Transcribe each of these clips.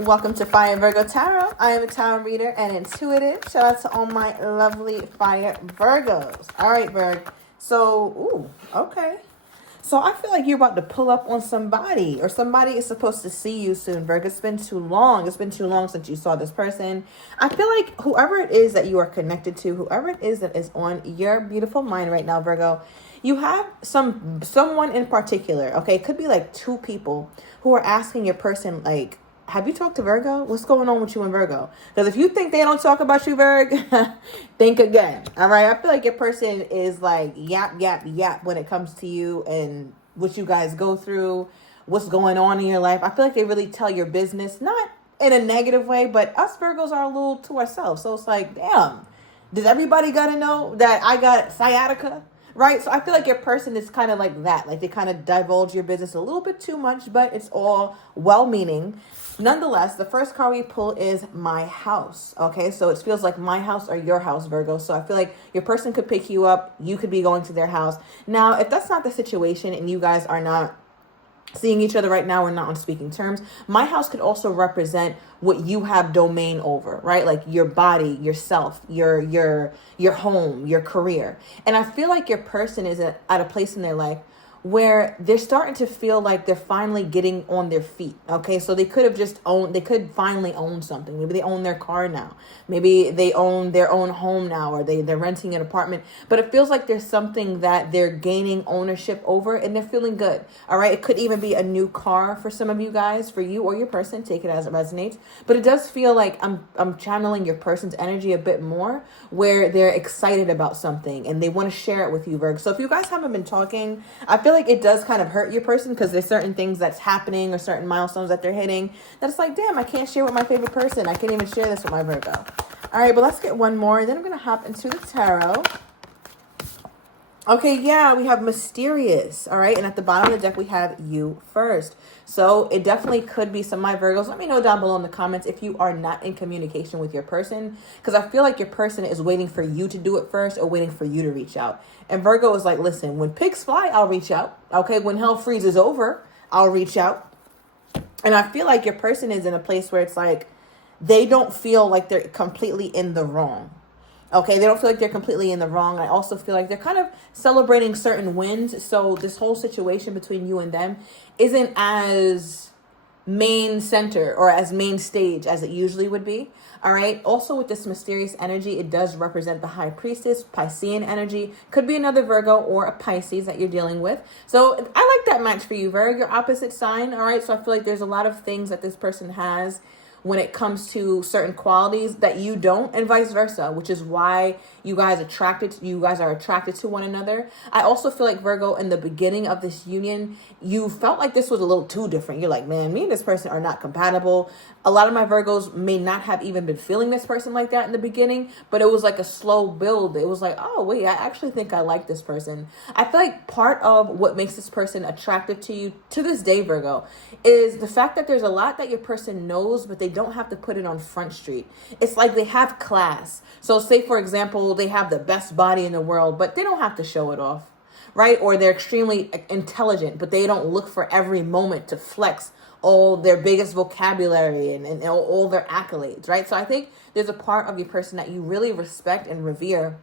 Welcome to Fire Virgo Tarot. I am a tarot reader and intuitive. Shout out to all my lovely Fire Virgos. All right, Virg. So, okay. So I feel like you're about to pull up on somebody, or somebody is supposed to see you soon, Virgo. It's been too long. It's been too long since you saw this person. I feel like whoever it is that you are connected to, whoever it is that is on your beautiful mind right now, Virgo, you have someone in particular, okay? It could be like two people who are asking your person, like, have you talked to Virgo? What's going on with you and Virgo? Because if you think they don't talk about you, Virg, think again. All right. I feel like your person is like yap when it comes to you and what you guys go through, what's going on in your life. I feel like they really tell your business, not in a negative way, but us Virgos are a little to ourselves. So it's like, damn, does everybody got to know that I got sciatica? Right? So I feel like your person is kind of like that. Like they kind of divulge your business a little bit too much, but it's all well-meaning. Nonetheless, the first card we pull is my house. Okay, so it feels like my house or your house, Virgo. So I feel like your person could pick you up. You could be going to their house. Now, if that's not the situation and you guys are not seeing each other right now, we're not on speaking terms, my house could also represent what you have domain over, right? Like your body, yourself, your home, your career. And I feel like your person is at a place in their life where they're starting to feel like they're finally getting on their feet. Okay, so they could finally own something. Maybe they own their car now. Maybe they own their own home now, or they're renting an apartment. But it feels like there's something that they're gaining ownership over and they're feeling good. All right, it could even be a new car for some of you guys, for you or your person. Take it as it resonates. But it does feel like I'm channeling your person's energy a bit more, where they're excited about something and they want to share it with you, Virg. So if you guys haven't been talking, I feel like it does kind of hurt your person because there's certain things that's happening or certain milestones that they're hitting that it's like, damn, I can't share with my favorite person. I can't even share this with my Virgo. All right, but let's get one more. Then I'm going to hop into the tarot. Okay, yeah, we have mysterious. All right, and at the bottom of the deck, we have you first. So it definitely could be some of my Virgos. Let me know down below in the comments if you are not in communication with your person, because I feel like your person is waiting for you to do it first or waiting for you to reach out. And Virgo is like, listen, when pigs fly, I'll reach out. Okay, when hell freezes over, I'll reach out. And I feel like your person is in a place where it's like they don't feel like they're completely in the wrong. Okay, they don't feel like they're completely in the wrong. I also feel like they're kind of celebrating certain wins. So this whole situation between you and them isn't as main center or as main stage as it usually would be. All right. Also with this mysterious energy, it does represent the high priestess, Piscean energy. Could be another Virgo or a Pisces that you're dealing with. So I like that match for you, Virgo, your opposite sign. All right. So I feel like there's a lot of things that this person has when it comes to certain qualities that you don't, and vice versa, which is why you guys are attracted to one another. I also feel like, Virgo, in the beginning of this union, you felt like this was a little too different. You're like, man, me and this person are not compatible. A lot of my Virgos may not have even been feeling this person like that in the beginning, but it was like a slow build. It was like, oh, wait, I actually think I like this person. I feel like part of what makes this person attractive to you to this day, Virgo, is the fact that there's a lot that your person knows, but they don't have to put it on Front Street. It's like they have class. So say, for example, they have the best body in the world, but they don't have to show it off, right? Or they're extremely intelligent, but they don't look for every moment to flex all their biggest vocabulary and all their accolades, right? So I think there's a part of your person that you really respect and revere,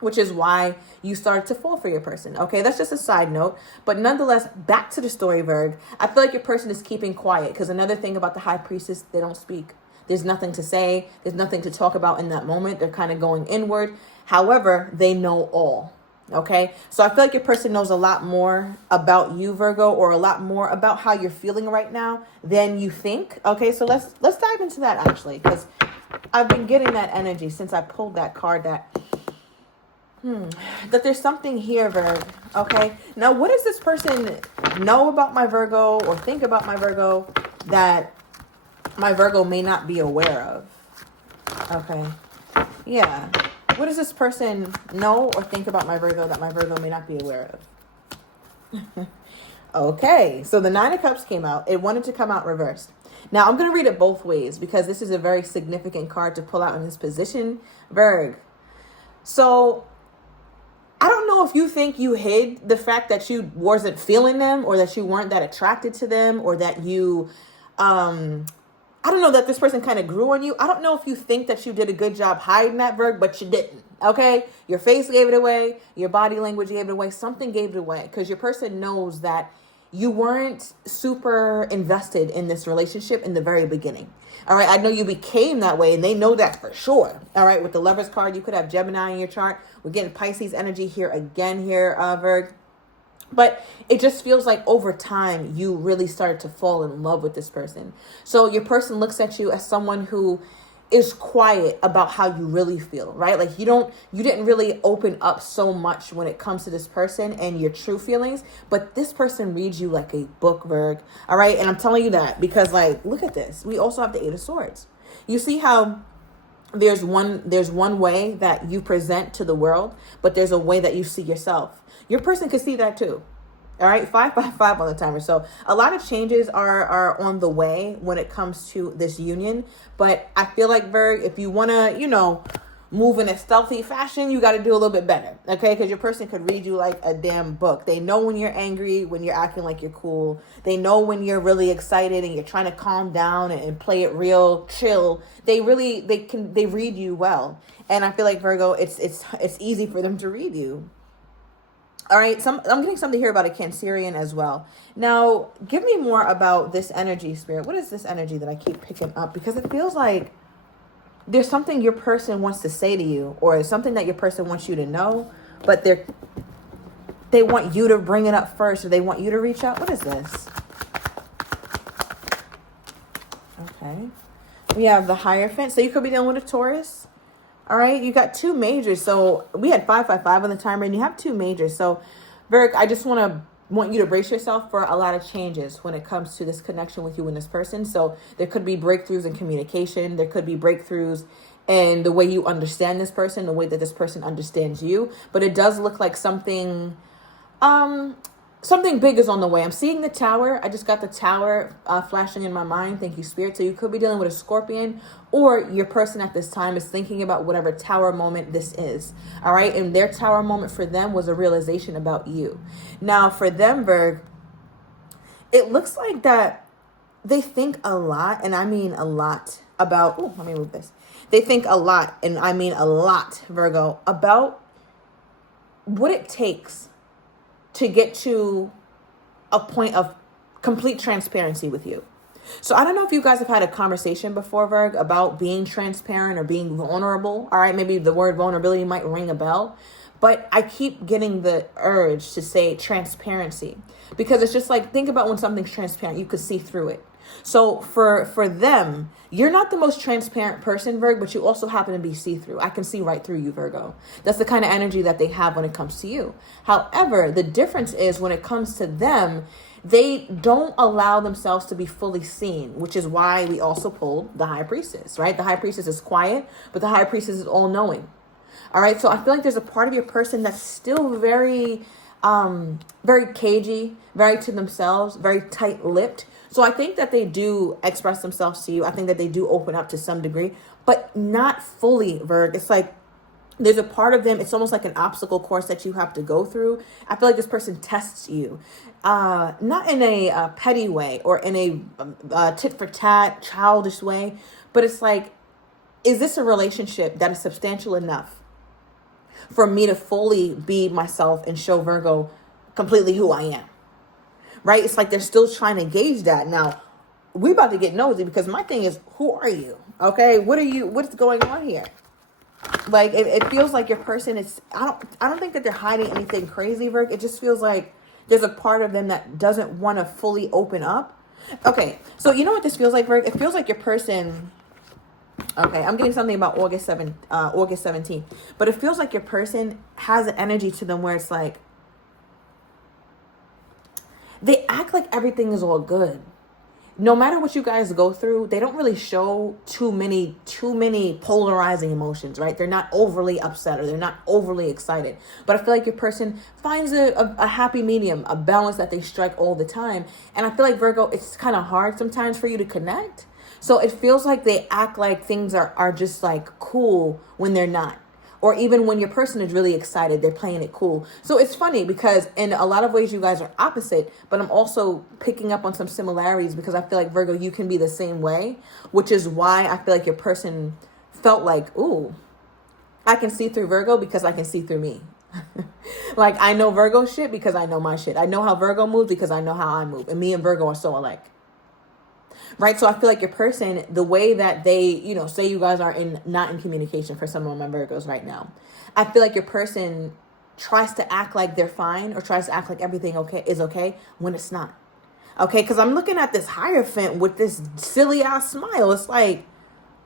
which is why you started to fall for your person. Okay, that's just a side note. But nonetheless, back to the story, Virg. I feel like your person is keeping quiet because another thing about the high priestess, they don't speak. There's nothing to say. There's nothing to talk about in that moment. They're kind of going inward. However, they know all. Okay, so I feel like your person knows a lot more about you, Virgo, or a lot more about how you're feeling right now than you think. Okay, so let's dive into that actually, because I've been getting that energy since I pulled that card that there's something here, Virg. Okay, now what does this person know about my Virgo or think about my Virgo that my Virgo may not be aware of? Okay, yeah. What does this person know or think about my Virgo that my Virgo may not be aware of? Okay, so the Nine of Cups came out. It wanted to come out reversed. Now, I'm going to read it both ways because this is a very significant card to pull out in this position. Virg. So, I don't know if you think you hid the fact that you wasn't feeling them or that you weren't that attracted to them or that you I don't know, that this person kind of grew on you. I don't know if you think that you did a good job hiding that, Virg, but you didn't. Okay? Your face gave it away. Your body language gave it away. Something gave it away, because your person knows that you weren't super invested in this relationship in the very beginning. All right? I know you became that way, and they know that for sure. All right? With the Lovers card, you could have Gemini in your chart. We're getting Pisces energy here again here, Virg. But it just feels like over time, you really started to fall in love with this person. So your person looks at you as someone who is quiet about how you really feel, right? Like you didn't really open up so much when it comes to this person and your true feelings, but this person reads you like a book, Virg. All right. And I'm telling you that because, like, look at this. We also have the Eight of Swords. You see how there's one way that you present to the world, but there's a way that you see yourself. Your person could see that too. All right, 555 on the timer. So a lot of changes are on the way when it comes to this union. But I feel like, Virg, if you want to, move in a stealthy fashion, you got to do a little bit better. Okay, because your person could read you like a damn book. They know when you're angry, when you're acting like you're cool. They know when you're really excited and you're trying to calm down and play it real chill. They read you well. And I feel like, Virgo, it's easy for them to read you. All right, I'm getting something here about a Cancerian as well. Now, give me more about this energy, Spirit. What is this energy that I keep picking up? Because it feels like there's something your person wants to say to you, or something that your person wants you to know, but they want you to bring it up first, or they want you to reach out. What is this? Okay. We have the Hierophant. So you could be dealing with a Taurus. All right, you got two majors. So we had 555 on the timer, and you have two majors. So, Virg, I just want you to brace yourself for a lot of changes when it comes to this connection with you and this person. So there could be breakthroughs in communication. There could be breakthroughs in the way you understand this person, the way that this person understands you. But it does look like something big is on the way. I'm seeing the Tower. I just got the Tower flashing in my mind. Thank you, Spirit. So you could be dealing with a Scorpion, or your person at this time is thinking about whatever Tower moment this is. All right. And their Tower moment for them was a realization about you. Now, for them, Virg, it looks like that they think a lot, and I mean a lot, about, let me move this. They think a lot, and I mean a lot, Virgo, about what it takes to get to a point of complete transparency with you. So I don't know if you guys have had a conversation before, Virg, about being transparent or being vulnerable. All right, maybe the word vulnerability might ring a bell, but I keep getting the urge to say transparency, because it's just like, think about when something's transparent, you could see through it. So for them, you're not the most transparent person, Virg, but you also happen to be see-through. I can see right through you, Virgo. That's the kind of energy that they have when it comes to you. However, the difference is when it comes to them, they don't allow themselves to be fully seen, which is why we also pulled the High Priestess, right? The High Priestess is quiet, but the High Priestess is all-knowing. All right, so I feel like there's a part of your person that's still very cagey, very to themselves, very tight-lipped. So I think that they do express themselves to you. I think that they do open up to some degree, but not fully, Virg. It's like there's a part of them, it's almost like an obstacle course that you have to go through. I feel like this person tests you, not in a petty way or in a tit-for-tat, childish way, but it's like, is this a relationship that is substantial enough for me to fully be myself and show Virgo completely who I am? Right? It's like they're still trying to gauge that. Now, we about to get nosy, because my thing is, who are you? Okay? What's going on here? Like, it feels like your person is, I don't think that they're hiding anything crazy, Virg. It just feels like there's a part of them that doesn't want to fully open up. Okay, so you know what this feels like, Virg? It feels like your person, okay, I'm getting something about August 17th, but it feels like your person has an energy to them where it's like, they act like everything is all good. No matter what you guys go through, they don't really show too many polarizing emotions, right? They're not overly upset, or they're not overly excited. But I feel like your person finds a happy medium, a balance that they strike all the time. And I feel like, Virgo, it's kind of hard sometimes for you to connect. So it feels like they act like things are just like cool when they're not. Or even when your person is really excited, they're playing it cool. So it's funny because in a lot of ways you guys are opposite, but I'm also picking up on some similarities because I feel like, Virgo, you can be the same way, which is why I feel like your person felt like, ooh, I can see through Virgo because I can see through me. Like, I know Virgo shit because I know my shit. I know how Virgo moves because I know how I move. And me and Virgo are so alike. Right? So I feel like your person, the way that they, you know, say you guys are not in communication for some of my Virgos right now. I feel like your person tries to act like they're fine or tries to act like everything is okay when it's not. Okay? Because I'm looking at this Hierophant with this silly ass smile. It's like,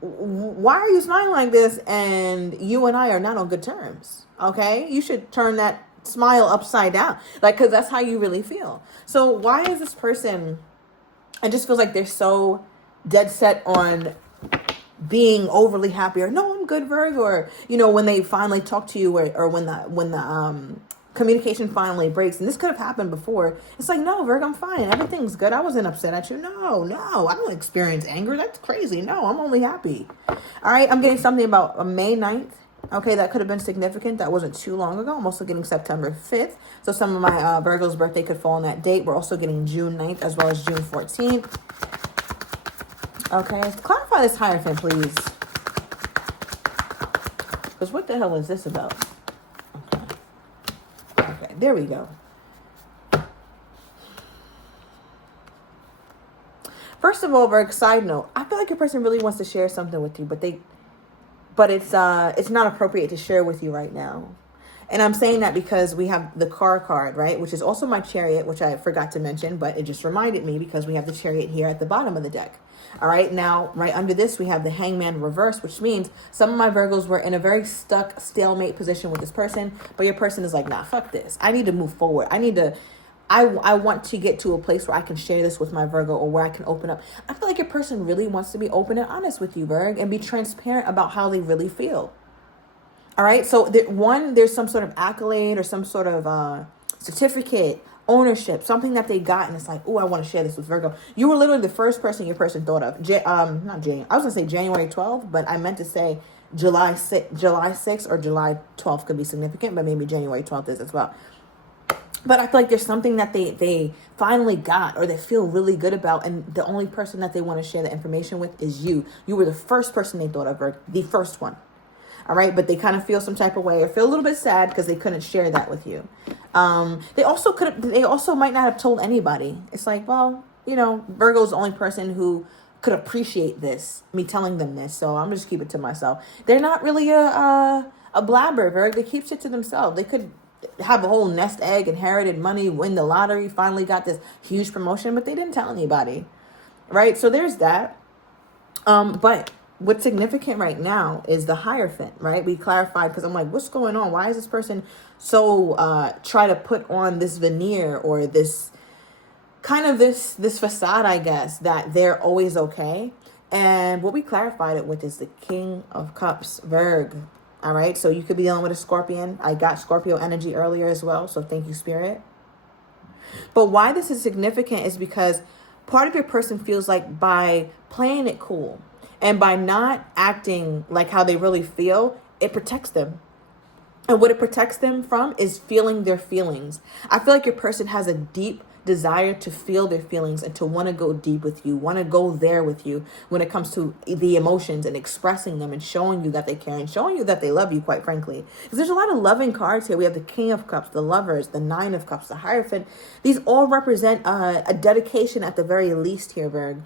why are you smiling like this? And you and I are not on good terms. Okay? You should turn that smile upside down. Like, because that's how you really feel. So why is this person... It just feels like they're so dead set on being overly happy, or no, I'm good, Virgo, or, you know, when they finally talk to you, or when the communication finally breaks, and this could have happened before. It's like, no, Virgo, I'm fine. Everything's good. I wasn't upset at you. No, I don't experience anger. That's crazy. No, I'm only happy. All right. I'm getting something about May 9th. Okay, that could have been significant. That wasn't too long ago. I'm also getting September 5th. So some of my Virgo's birthday could fall on that date. We're also getting June 9th as well as June 14th. Okay, clarify this Hierophant, please. Because what the hell is this about? Okay, there we go. First of all, Virgo, side note, I feel like your person really wants to share something with you, but it's not appropriate to share with you right now. And I'm saying that because we have the car card, right? Which is also my Chariot, which I forgot to mention, but it just reminded me because we have the Chariot here at the bottom of the deck. All right. Now, right under this, we have the Hangman reverse, which means some of my Virgos were in a very stuck stalemate position with this person. But your person is like, nah, fuck this. I need to move forward. I want to get to a place where I can share this with my Virgo, or where I can open up. I feel like your person really wants to be open and honest with you, Virg, and be transparent about how they really feel. All right. So there's some sort of accolade or some sort of certificate, ownership, something that they got, and it's like, oh, I want to share this with Virgo. You were literally the first person your person thought of. Not January. I was gonna say January 12th, but I meant to say July 6th or July 12th could be significant, but maybe January 12th is as well. But I feel like there's something that they finally got, or they feel really good about, and the only person that they want to share the information with is you. You were the first person they thought of, or the first one. All right, but they kind of feel some type of way, or feel a little bit sad because they couldn't share that with you. They also might not have told anybody. It's like, well, you know, Virgo's the only person who could appreciate me telling them this, so I'm just keep it to myself. They're not really a blabber, Virgo. They keep shit to themselves. They could have a whole nest egg, inherited money, win the lottery, finally got this huge promotion, but they didn't tell anybody, right? So there's that. But what's significant right now is the Hierophant, right? We clarified, because I'm like, what's going on? Why is this person so try to put on this veneer, or this kind of this facade, I guess, that they're always okay? And what we clarified it with is the King of Cups, Virg. All right, so you could be dealing with a Scorpion. I got Scorpio energy earlier as well, so thank you, Spirit. But why this is significant is because part of your person feels like by playing it cool and by not acting like how they really feel, it protects them. And what it protects them from is feeling their feelings. I feel like your person has a deep desire to feel their feelings and to want to go deep with you, want to go there with you when it comes to the emotions and expressing them and showing you that they care and showing you that they love you, quite frankly. Because there's a lot of loving cards here. We have the King of Cups, the Lovers, the Nine of Cups, the Hierophant. These all represent a dedication at the very least here, Virg.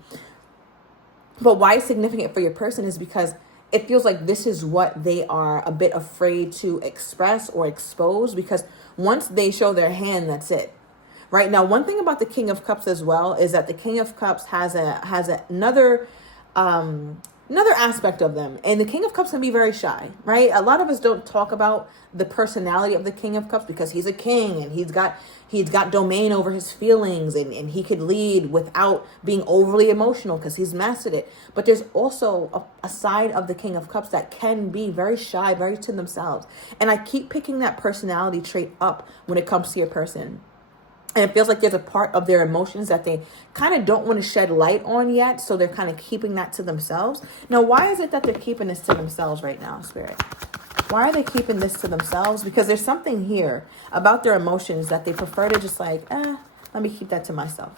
But why it's significant for your person is because it feels like this is what they are a bit afraid to express or expose, because once they show their hand, that's it. Right now, one thing about the King of Cups as well is that the King of Cups has another aspect of them, and the King of Cups can be very shy, right? A lot of us don't talk about the personality of the King of Cups because he's a king and he's got domain over his feelings, and he could lead without being overly emotional because he's mastered it. But there's also a side of the King of Cups that can be very shy, very to themselves, and I keep picking that personality trait up when it comes to your person. And it feels like there's a part of their emotions that they kind of don't want to shed light on yet. So they're kind of keeping that to themselves. Now, why is it that they're keeping this to themselves right now, Spirit? Why are they keeping this to themselves? Because there's something here about their emotions that they prefer to just like, let me keep that to myself.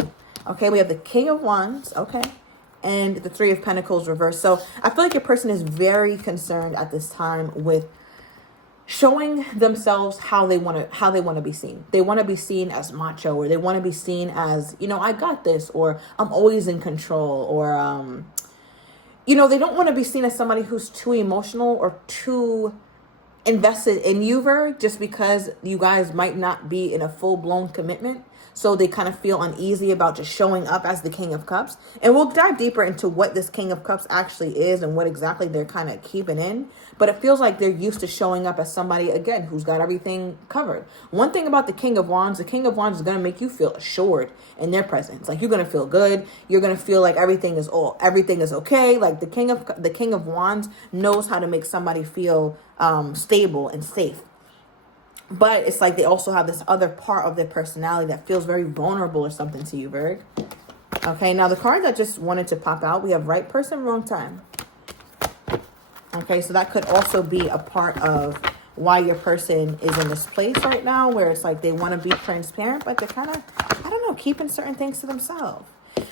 Okay, we have the King of Wands, okay, and the Three of Pentacles reversed. So I feel like your person is very concerned at this time with showing themselves how they want to be seen. They want to be seen as macho, or they want to be seen as, I got this, or I'm always in control, or they don't want to be seen as somebody who's too emotional or too invested in you, Virg, just because you guys might not be in a full-blown commitment. So they kind of feel uneasy about just showing up as the King of Cups. And we'll dive deeper into what this King of Cups actually is and what exactly they're kind of keeping in. But it feels like they're used to showing up as somebody, again, who's got everything covered. One thing about the King of Wands is going to make you feel assured in their presence. Like, you're going to feel good. You're going to feel like everything is okay. Like the King of Wands knows how to make somebody feel stable and safe. But it's like they also have this other part of their personality that feels very vulnerable or something to you, Virg. Okay, now the card that just wanted to pop out, we have right person, wrong time. Okay, so that could also be a part of why your person is in this place right now, where it's like they want to be transparent, but they're kind of, keeping certain things to themselves.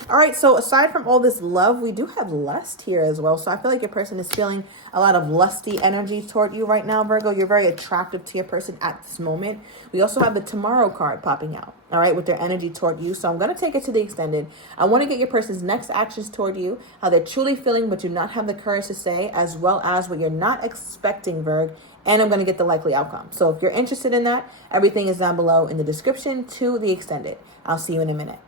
All right, so aside from all this love, we do have lust here as well. So I feel like your person is feeling a lot of lusty energy toward you right now, Virgo. You're very attractive to your person at this moment. We also have the Tomorrow card popping out, all right, with their energy toward you. So I'm going to take it to the extended. I want to get your person's next actions toward you, how they're truly feeling but do not have the courage to say, as well as what you're not expecting, Virg. And I'm going to get the likely outcome. So if you're interested in that, everything is down below in the description to the extended. I'll see you in a minute.